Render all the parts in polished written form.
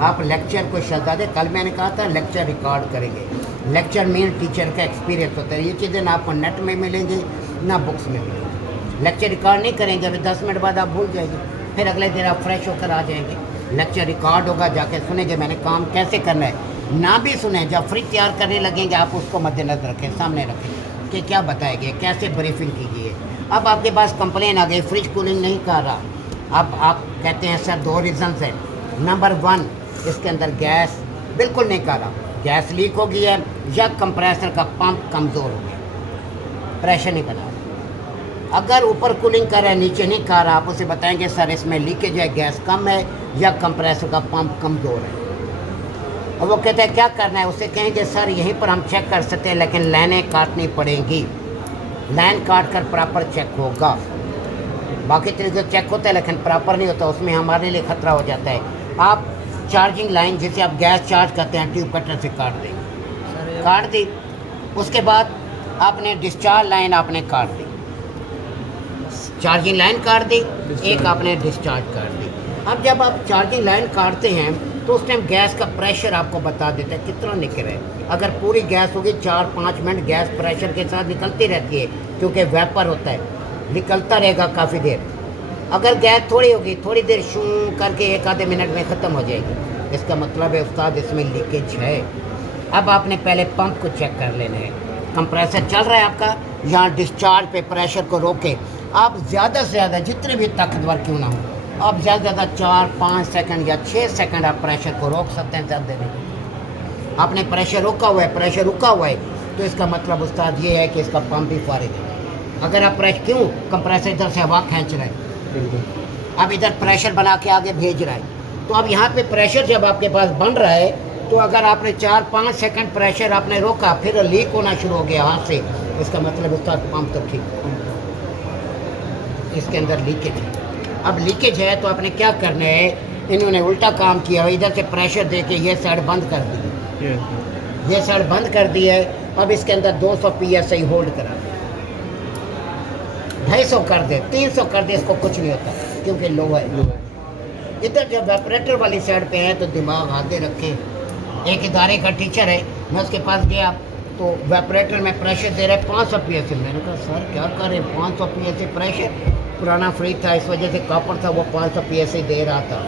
आप लेक्चर को शहजादे, कल मैंने कहा था लेक्चर रिकॉर्ड करेंगे। लेक्चर मेन टीचर का एक्सपीरियंस होता है, ये चीज़ें ना आपको नेट में मिलेंगी ना बुक्स में मिलेंगी। लेक्चर रिकॉर्ड नहीं करेंगे, अभी 10 मिनट बाद आप भूल जाएंगे, फिर अगले दिन आप फ्रेश होकर आ जाएंगे। लेक्चर रिकॉर्ड होगा, जाके सुनेंगे मैंने काम कैसे करना है। ना भी सुने, जब फ्रिज तैयार करने लगेंगे आप उसको मद्देनजर रखें, सामने रखें कि क्या बताएंगे, कैसे ब्रीफिंग कीजिए। अब आपके पास कंप्लेन आ गई फ्रिज कूलिंग नहीं कर रहा। अब आप कहते हैं सर 2 रीज़न्स हैं। नंबर 1, इसके अंदर गैस बिल्कुल नहीं कर रहा, गैस लीक हो गई है या कंप्रेसर का पंप कमज़ोर हो गया, प्रेशर नहीं बना। अगर ऊपर कूलिंग कर रहा है नीचे नहीं कर रहा, आप उसे बताएंगे सर इसमें लीकेज है, गैस कम है या कंप्रेसर का पंप कमज़ोर है। और वो कहते हैं क्या करना है, उससे कहेंगे सर यहीं पर हम चेक कर सकते हैं लेकिन लाइनें काटनी पड़ेंगी, लाइन काट कर प्रॉपर चेक होगा। बाकी तरीके से चेक होता है लेकिन प्रॉपर नहीं होता, उसमें हमारे लिए ख़तरा हो जाता है। आप चार्जिंग लाइन जिसे आप गैस चार्ज करते हैं ट्यूब कटर से काट देंगे, काट दी। उसके बाद आपने डिस्चार्ज लाइन आपने काट दी, चार्जिंग लाइन काट दी, एक आपने डिस्चार्ज काट दी। अब जब आप चार्जिंग लाइन काटते हैं तो उस टाइम गैस का प्रेशर आपको बता देता है कितना निकल रहा है। अगर पूरी गैस होगी 4-5 मिनट गैस प्रेशर के साथ निकलती रहती है, क्योंकि वेपर होता है, निकलता रहेगा काफ़ी देर। अगर गैस थोड़ी होगी, थोड़ी देर शू करके 1-आधे मिनट में ख़त्म हो जाएगी, इसका मतलब है उस्ताद इसमें लीकेज है। अब आपने पहले पंप को चेक कर लेना है, कंप्रेसर चल रहा है आपका, यहाँ डिस्चार्ज पे प्रेशर को रोके। आप ज़्यादा से ज़्यादा जितने भी ताकतवर क्यों ना हो, आप ज़्यादा से ज़्यादा 4-5 सेकंड या 6 सेकंड आप प्रेशर को रोक सकते हैं। ज़्यादा नहीं, आपने प्रेशर रोका हुआ है, प्रेशर रुका हुआ है, तो इसका मतलब उस्ताद ये है कि इसका पंप ही फारिग है। अगर आप प्रेशर क्यों, कंप्रेसर इधर से हवा खींच रहा है, अब इधर प्रेशर बना के आगे भेज रहा है, तो अब यहाँ पे प्रेशर जब आपके पास बन रहा है, तो अगर आपने 4-5 सेकंड प्रेशर आपने रोका फिर लीक होना शुरू हो गया हाथ से, इसका मतलब उस्ताद पंप तो ठीक है, इसके अंदर लीकेज है। अब लीकेज है तो आपने क्या करना है, इन्होंने उल्टा काम किया, इधर से प्रेशर दे के ये साइड बंद कर दी, ये साइड बंद कर दी है। अब इसके अंदर 200 PSI होल्ड करा, 250 कर दे, 300 कर दे, इसको कुछ नहीं होता क्योंकि लो है। इधर जब वेपरेटर वाली साइड पे है तो दिमाग आगे रखें। एक इदारे का टीचर है, मैं उसके पास गया तो वेपरेटर में प्रेशर दे रहा है 500 PSI। मैंने कहा सर क्या करें, 500 PSI प्रेशर, पुराना फ्रिज था इस वजह से कॉपर था, वो 500 PSI दे रहा था।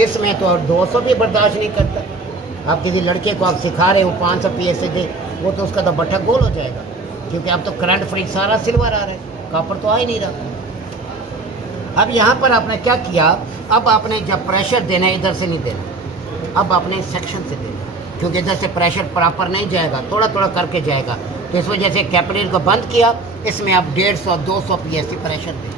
इसमें तो 200 भी बर्दाश्त नहीं करता। आप किसी लड़के को आप सिखा रहे हो 500 PSI दे, वो तो उसका तो बट्टा गोल हो जाएगा, क्योंकि अब तो करंट फ्रिज सारा सिल्वर आ रहा है, कॉपर तो आ ही नहीं रहा। अब यहाँ पर आपने क्या किया, अब आपने जब प्रेशर देना है इधर से नहीं देना, अब आपने सेक्शन से देना, क्योंकि इधर से प्रेशर प्रॉपर नहीं जाएगा, थोड़ा थोड़ा करके जाएगा। तो इस वजह से कैपिलरी को बंद किया, इसमें आप 150-200 PSI प्रेशर दें।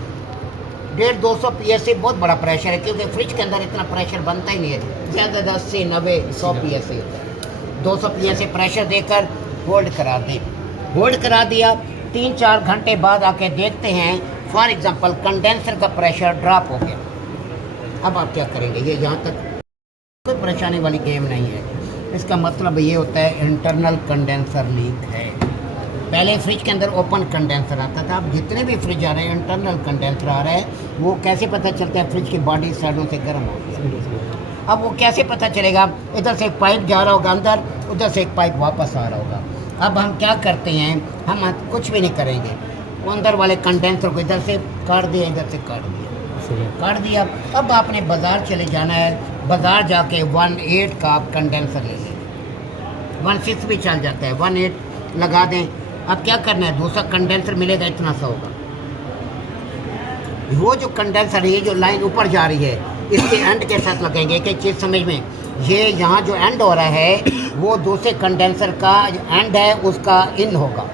150-200 PSI बहुत बड़ा प्रेशर है, क्योंकि फ्रिज के अंदर इतना प्रेशर बनता ही नहीं है, ज़्यादा 80-90-100 PSI होता है। 200 PSI प्रेशर देकर होल्ड करा दें। होल्ड करा दिया, 3-4 घंटे बाद आके देखते हैं फॉर एग्जांपल कंडेंसर का प्रेशर ड्रॉप हो गया। अब आप क्या करेंगे, ये यहाँ तक कोई परेशानी वाली गेम नहीं है। इसका मतलब ये होता है इंटरनल कंडेंसर लीक है। पहले फ्रिज के अंदर ओपन कंडेंसर आता था, अब जितने भी फ्रिज आ रहे हैं इंटरनल कंडेंसर आ रहा है। वो कैसे पता चलता है, फ्रिज की बॉडी साइडों से गर्म हो गई। अब वो कैसे पता चलेगा, इधर से एक पाइप जा रहा होगा अंदर, उधर से एक पाइप वापस आ रहा होगा। अब हम क्या करते हैं, हम कुछ भी नहीं करेंगे, वो अंदर वाले कंडेंसर को इधर से काट दिया, इधर से काट दिया। अब आपने बाज़ार चले जाना है, बाज़ार जाके 1.8 का आप कंडेंसर ले लें, 1.6 भी चल जाता है, 1.8 लगा दें। अब क्या करना है, दूसरा कंडेंसर मिलेगा इतना सा होगा, वो जो कंडेंसर है, ये जो लाइन ऊपर जा रही है, इसके एंड के साथ लगेंगे। एक चीज़ समझ में, ये यहाँ जो एंड हो रहा है वो दूसरे कंडेंसर का एंड है, उसका इन होगा,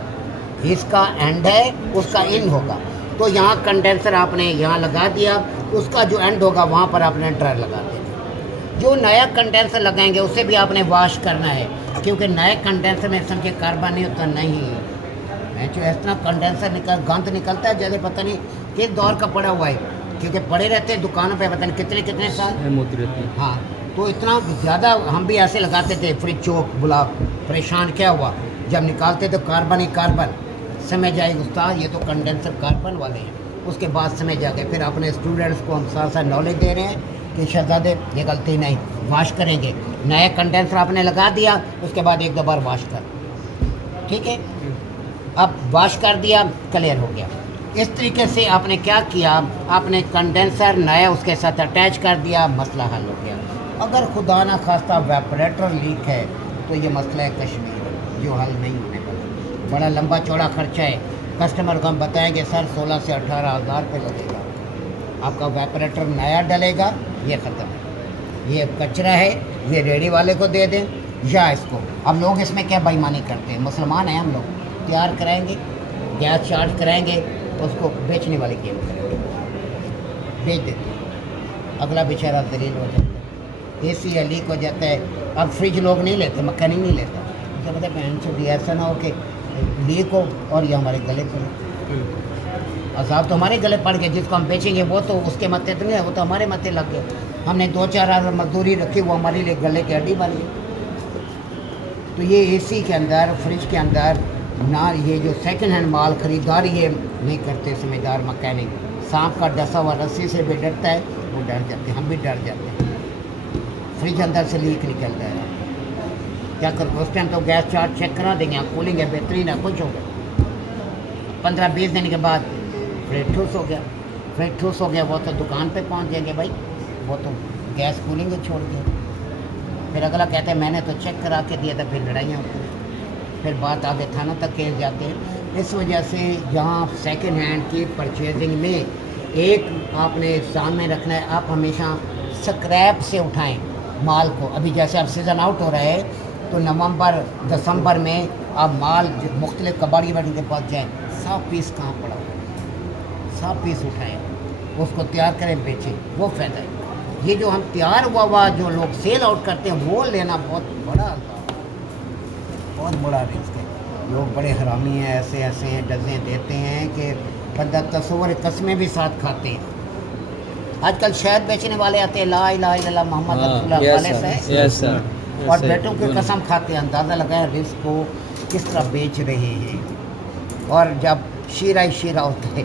इसका एंड है उसका इन होगा। तो यहाँ कंडेंसर आपने यहाँ लगा दिया, उसका जो एंड होगा वहाँ पर आपने ड्रायर लगा देना। जो नया कंडेंसर लगाएंगे उसे भी आपने वॉश करना है, क्योंकि नए कंडेंसर में समझे कार्बन नहीं होता, नहीं मैं जो इस तरह कंडेंसर गंद निकलता है, जैसे पता नहीं किस दौर का पड़ा हुआ है, क्योंकि पड़े रहते हैं दुकानों पे पता नहीं कितने साल मोती रहती है। हाँ, तो इतना ज़्यादा हम भी ऐसे लगाते थे, फ्रिज चौक बुला, परेशान क्या हुआ, जब निकालते तो कार्बन ही कार्बन। समझ आएगी उस्ताद, ये तो कंडेंसर कार्बन वाले हैं। उसके बाद समझ आ गए, फिर अपने स्टूडेंट्स को हम साथ साथ नॉलेज दे रहे हैं कि शहजादे ये गलती नहीं, वॉश करेंगे, नया कंडेंसर आपने लगा दिया, उसके बाद एक दो बार वॉश कर, ठीक है। अब वॉश कर दिया, क्लियर हो गया। इस तरीके से आपने क्या किया, आपने कंडेंसर नया उसके साथ अटैच कर दिया, मसला हल हो गया। अगर खुदा ना खास्ता वेपरेटर लीक है तो ये मसला है कश्मीर जो हल नहीं होने वाला, बड़ा लंबा चौड़ा खर्चा है। कस्टमर को हम बताएंगे सर 16 से 18 हज़ार रुपये लगेगा, आपका वेपरेटर नया डलेगा, ये ख़त्म है, ये कचरा है, ये रेडी वाले को दे दें या इसको। अब लोग इसमें क्या बेईमानी करते हैं, मुसलमान हैं हम लोग, तैयार कराएंगे, गैस चार्ज कराएंगे, उसको बेचने वाले गेम करेंगे, बेच देते हैं, अगला बेचारा दलील हो जाता है, AC या लीक हो जाता है। अब फ्रिज लोग नहीं लेते, मक्खनी नहीं लेता, क्या पता बहन से ऐसा ना हो कि लीक हो और ये हमारे गले पर असाब तो हमारे गले पड़ गए, जिसको हम बेचेंगे वो तो उसके मत्थे तो नहीं है, वो तो हमारे मत्थे लग गए। हमने 2-4 हज़ार मजदूरी रखी, वो हमारे लिए गले की हड्डी बन गई। तो ये AC के अंदर, फ्रिज के अंदर ना, ये जो सेकंड हैंड माल खरीदार ये नहीं करते समझदार मैकेनिक। सांप का डसा हुआ रस्सी से भी डरता है, वो डर जाते हैं, हम भी डर जाते हैं। फ्रिज अंदर से लीक निकल रहा है, क्या करो, उस टाइम तो गैस चार्ज चेक करा देंगे, कूलिंग है, बेहतरीन है, कुछ होगा। 15-20 दिन के बाद फ्रिज ठूस हो गया, फ्रिज ठूस हो गया, वो तो दुकान पे पहुंच जाएंगे भाई, वो तो गैस कूलिंग छोड़ दिया। फिर अगला कहते हैं मैंने तो चेक करा के दिया था, फिर लड़ाइयाँ होती हैं, फिर बात आगे थानों तक केस जाते हैं। इस वजह से यहाँ सेकंड हैंड की परचेजिंग में एक आपने सामने रखना है, आप हमेशा स्क्रैप से उठाएं माल को। अभी जैसे अब सीज़न आउट हो रहा है तो नवंबर दिसंबर में आप माल मुख्तलिफ कबाड़ी वाड़ी के पास जाएँ, 100 पीस कहाँ पड़ा हुआ, 100 पीस उठाएँ, उसको तैयार करें, बेचें, वो फ़ायदा है। ये जो हम तैयार हुआ जो लोग सेल आउट करते हैं वो लेना बहुत बड़ा रिस्क है। लोग बड़े हरामी हैं, ऐसे ऐसे डजे देते हैं कि बंदा तस्वर कस्में भी साथ खाते हैं। आजकल शहद बेचने वाले आते हैं, ला इलाहा इल्लल्लाह मोहम्मद रसूलुल्लाह से, और बेटों की कसम खाते हैं। अंदाज़ा लगाएं रिस्क को किस तरह बेच रहे हैं। और जब शीरा ही शीरा होता है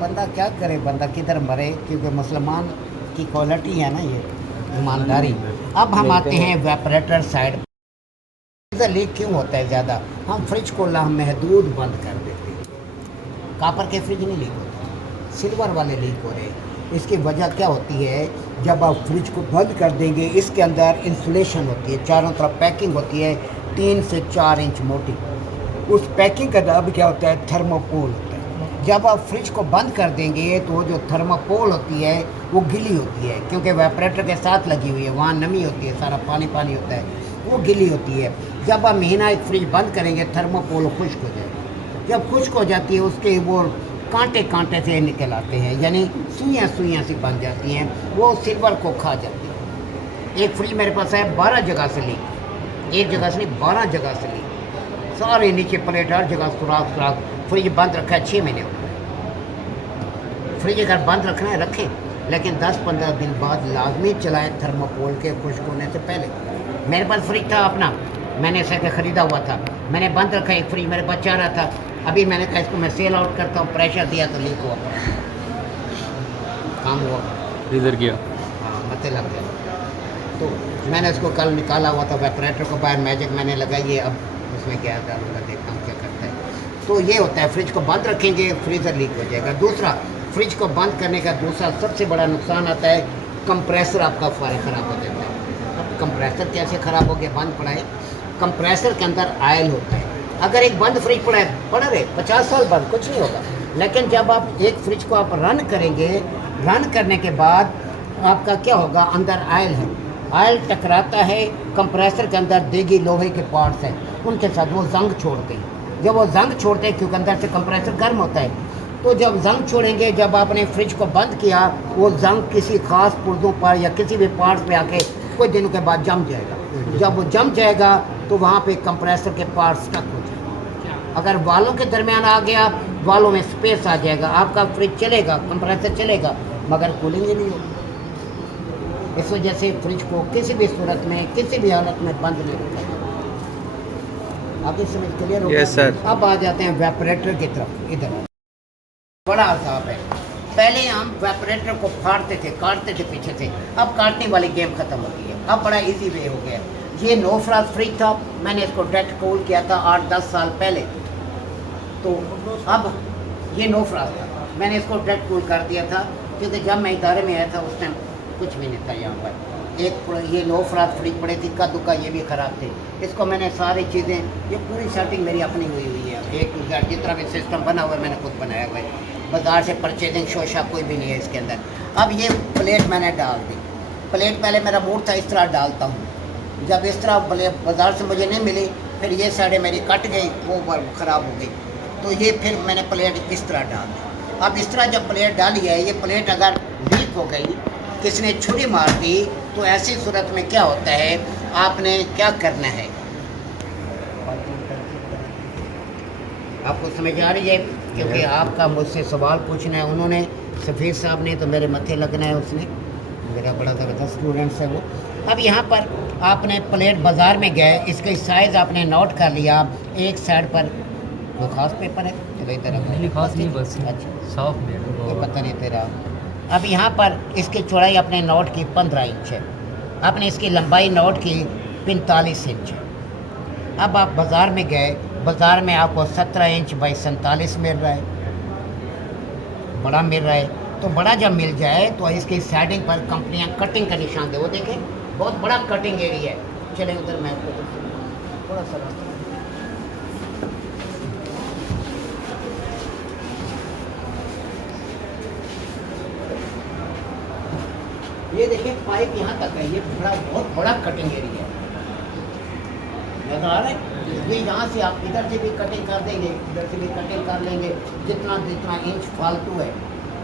बंदा क्या करे, बंदा किधर मरे, क्योंकि मुसलमान की क्वालिटी है ना ये ईमानदारी। अब हम आते हैं वेपरेटर साइड। लीक क्यों होता है ज़्यादा, हम फ्रिज को महदूद बंद कर देते हैं। कापर के फ्रिज नहीं लीक होते, सिल्वर वाले लीक हो रहे हैं। इसकी वजह क्या होती है, जब आप फ्रिज को बंद कर देंगे, इसके अंदर इंसुलेशन होती है, चारों तरफ पैकिंग होती है 3 से 4 इंच मोटी। उस पैकिंग का नाम क्या होता है, थर्मोकोल होता है। जब आप फ्रिज को बंद कर देंगे तो जो थर्मोकोल होती है वो गीली होती है, क्योंकि वेपरेटर के साथ लगी हुई है, वहाँ नमी होती है, सारा पानी पानी होता है, वो गीली होती है। जब आप महीना एक फ्रिज बंद करेंगे थर्मोकोल खुश्क हो जाएगी। जब खुश्क हो जाती है उसके वो कांटे कांटे से निकल आते हैं, यानी सुइयाँ सुइयाँ सी बन जाती हैं, वो सिल्वर को खा जाती है। एक फ्रिज मेरे पास है 12 जगह से लीक, एक जगह से नहीं 12 जगह से लीक, सारे नीचे प्लेट हर जगह सुराख सुराख। फ्रिज बंद रखा है 6 महीने हो गए। फ्रिज अगर बंद रखना है रखें, लेकिन 10-15 दिन बाद लाजमी चलाएं थर्मोकोल के खुश्क होने से पहले। मेरे पास फ्रिज था अपना, मैंने इसे ख़रीदा हुआ था, मैंने बंद रखा, एक फ्रिज मेरे पास चाह रहा था, अभी मैंने कहा इसको मैं सेल आउट करता हूँ, प्रेशर दिया तो लीक हुआ, काम हुआ, इधर किया, हाँ मत्थे लग गया। तो मैंने इसको कल निकाला हुआ था वेपरेटर को बाहर, मैजिक मैंने लगाई है, अब उसमें क्या डालूंगा, देखता हूँ क्या करता है। तो ये होता है, फ्रिज को बंद रखेंगे फ्रीज़र लीक हो जाएगा। दूसरा, फ्रिज को बंद करने का दूसरा सबसे बड़ा नुकसान आता है, कंप्रेसर आपका ख़राब हो जाता है। अब कंप्रेसर कैसे ख़राब हो गया, बंद पड़ा है, कंप्रेसर के अंदर आयल होता है। अगर एक बंद फ्रिज पड़ा रहे 50 साल बंद, कुछ नहीं होगा, लेकिन जब आप एक फ्रिज को आप रन करेंगे, रन करने के बाद आपका क्या होगा, अंदर आयल है, आयल टकराता है कंप्रेसर के अंदर, देगी लोहे के पार्ट्स हैं, उनके साथ वो जंग छोड़ते हैं। जब वो जंग छोड़ते हैं, क्योंकि अंदर से कंप्रेसर गर्म होता है, तो जब जंग छोड़ेंगे, जब आपने फ्रिज को बंद किया, वो जंग किसी खास पुर्जों पर या किसी भी पार्ट्स पे आके कुछ दिनों के बाद जम जाएगा। जब वो जम जाएगा तो वहाँ पे कंप्रेसर के पार्ट्स स्टक हो जाएगा। अगर वालों के दरमियान आ गया, वालों में स्पेस आ जाएगा, आपका फ्रिज चलेगा, कंप्रेसर चलेगा, मगर कूलिंग ही नहीं होगी। इस वजह से फ्रिज को किसी भी सूरत में, किसी भी हालत में बंद नहीं रखा जाए। आगे समझ क्लियर हो गया? Yes sir. अब आ जाते हैं वेपरेटर की तरफ। इधर बड़ा हिसाब है, पहले हम वेपरेटर को फाड़ते थे, काटते थे पीछे से। अब काटने वाली गेम ख़त्म हो गई है, अब बड़ा इजी वे हो गया। ये नो फ्रास्ट फ्री था, मैंने इसको डायरेक्ट कूल किया था 8-10 साल पहले। तो अब ये नो फ्रास्ट था, मैंने इसको डायरेक्ट कूल कर दिया था, क्योंकि जब मैं इदारे में आया था उस टाइम कुछ भी नहीं था यहाँ पर। एक ये नो फ्रास्ट फ्री पड़े थी, का दुका ये भी ख़राब थे। इसको मैंने सारी चीज़ें, ये पूरी सेटिंग मेरी अपनी हुई है, एक जितना भी सिस्टम बना हुआ है मैंने खुद बनाया हुआ है। बाज़ार से परचेजिंग शोशा कोई भी नहीं है इसके अंदर। अब ये प्लेट मैंने डाल दी। प्लेट पहले मेरा मूड था इस तरह डालता हूँ, जब इस तरह बाज़ार से मुझे नहीं मिली, फिर ये साइडें मेरी कट गई, वो ख़राब हो गई, तो ये फिर मैंने प्लेट इस तरह डाल दी। अब इस तरह जब प्लेट डाली है, ये प्लेट अगर लीक हो गई, किसी ने छुरी मार दी, तो ऐसी सूरत में क्या होता है, आपने क्या करना है, आपको समझ आ रही है? क्योंकि आपका मुझसे सवाल पूछना है, उन्होंने सफ़ीर साहब ने तो मेरे मत्थे लगना है, उसने मेरा बड़ा ज़बरदस्त स्टूडेंट्स है वो। अब यहाँ पर आपने प्लेट बाज़ार में गए, इसका साइज़ आपने नोट कर लिया, एक साइड पर वो ख़ास पेपर है, चलो इधर खास नहीं, बस अच्छा साफ में ये पता नहीं तेरा। अब यहाँ पर इसकी चौड़ाई अपने नोट की 15 इंच है, आपने इसकी लंबाई नोट की 45 इंच है। अब आप बाज़ार में गए, बाज़ार में आपको 17 इंच बाई 47 मिल रहा है, बड़ा मिल रहा है। तो बड़ा जब मिल जाए तो इसकी साइडिंग पर कंपनियां कटिंग का निशान दे, वो देखें बहुत बड़ा कटिंग एरिया है। चलें उधर, मैं आपको थोड़ा सा रास्ता, ये देखिए पाइप यहाँ तक है, ये बहुत बड़ा कटिंग एरिया है, नजर आ रहा है? ये यहाँ से आप इधर से भी कटिंग कर देंगे, इधर से भी कटिंग कर लेंगे, जितना जितना इंच फालतू है,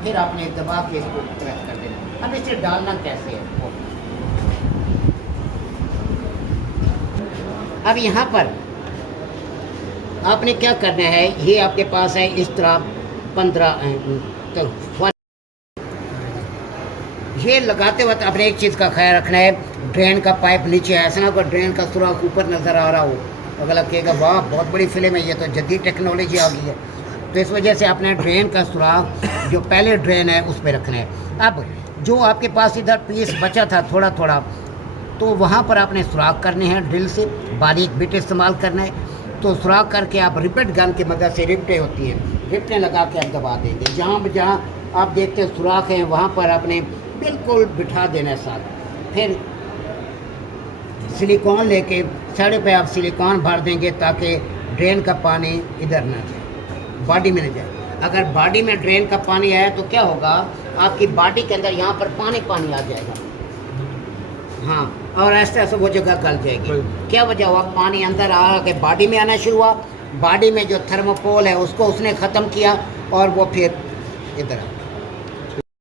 फिर आपने दबा के इसको प्रेस कर देना। अब इसे डालना कैसे है वो, अब यहाँ पर आपने क्या करना है, ये आपके पास है इस तरह 15 ये लगाते वक्त आपने एक चीज़ का ख्याल रखना है, ड्रेन का पाइप नीचे है, ऐसा ना कोई ड्रेन का सुराख ऊपर नज़र आ रहा हो, अगला कहेगा वाह बहुत बड़ी फिल्म है, ये तो जदीद टेक्नोलॉजी आ गई है। तो इस वजह से आपने ड्रेन का सुराख जो पहले ड्रेन है उस पर रखना है। अब जो आपके पास इधर पीस बचा था थोड़ा थोड़ा, तो वहाँ पर आपने सुराख करने हैं, ड्रिल से बारीक बिट इस्तेमाल करना है। तो सुराख करके आप रिपेट गन की मदद से, रिपटें होती हैं, रिपटें लगा के आप दबा देंगे, जहाँ जहाँ आप देखते हैं सुराख हैं वहाँ पर आपने बिल्कुल बिठा देना है साथ। फिर सिलिकॉन लेके साइड पे आप सिलिकॉन भर देंगे ताकि ड्रेन का पानी इधर ना जाए, बॉडी में न जाए। अगर बॉडी में ड्रेन का पानी आया तो क्या होगा, आपकी बॉडी के अंदर यहाँ पर पानी पानी आ जाएगा, हाँ, और ऐसे ऐसे वो जगह गल जाएगी। क्या वजह हुआ, पानी अंदर आ के बॉडी में आना शुरू हुआ, बॉडी में जो थर्मोकोल है उसको उसने ख़त्म किया और वो फिर इधर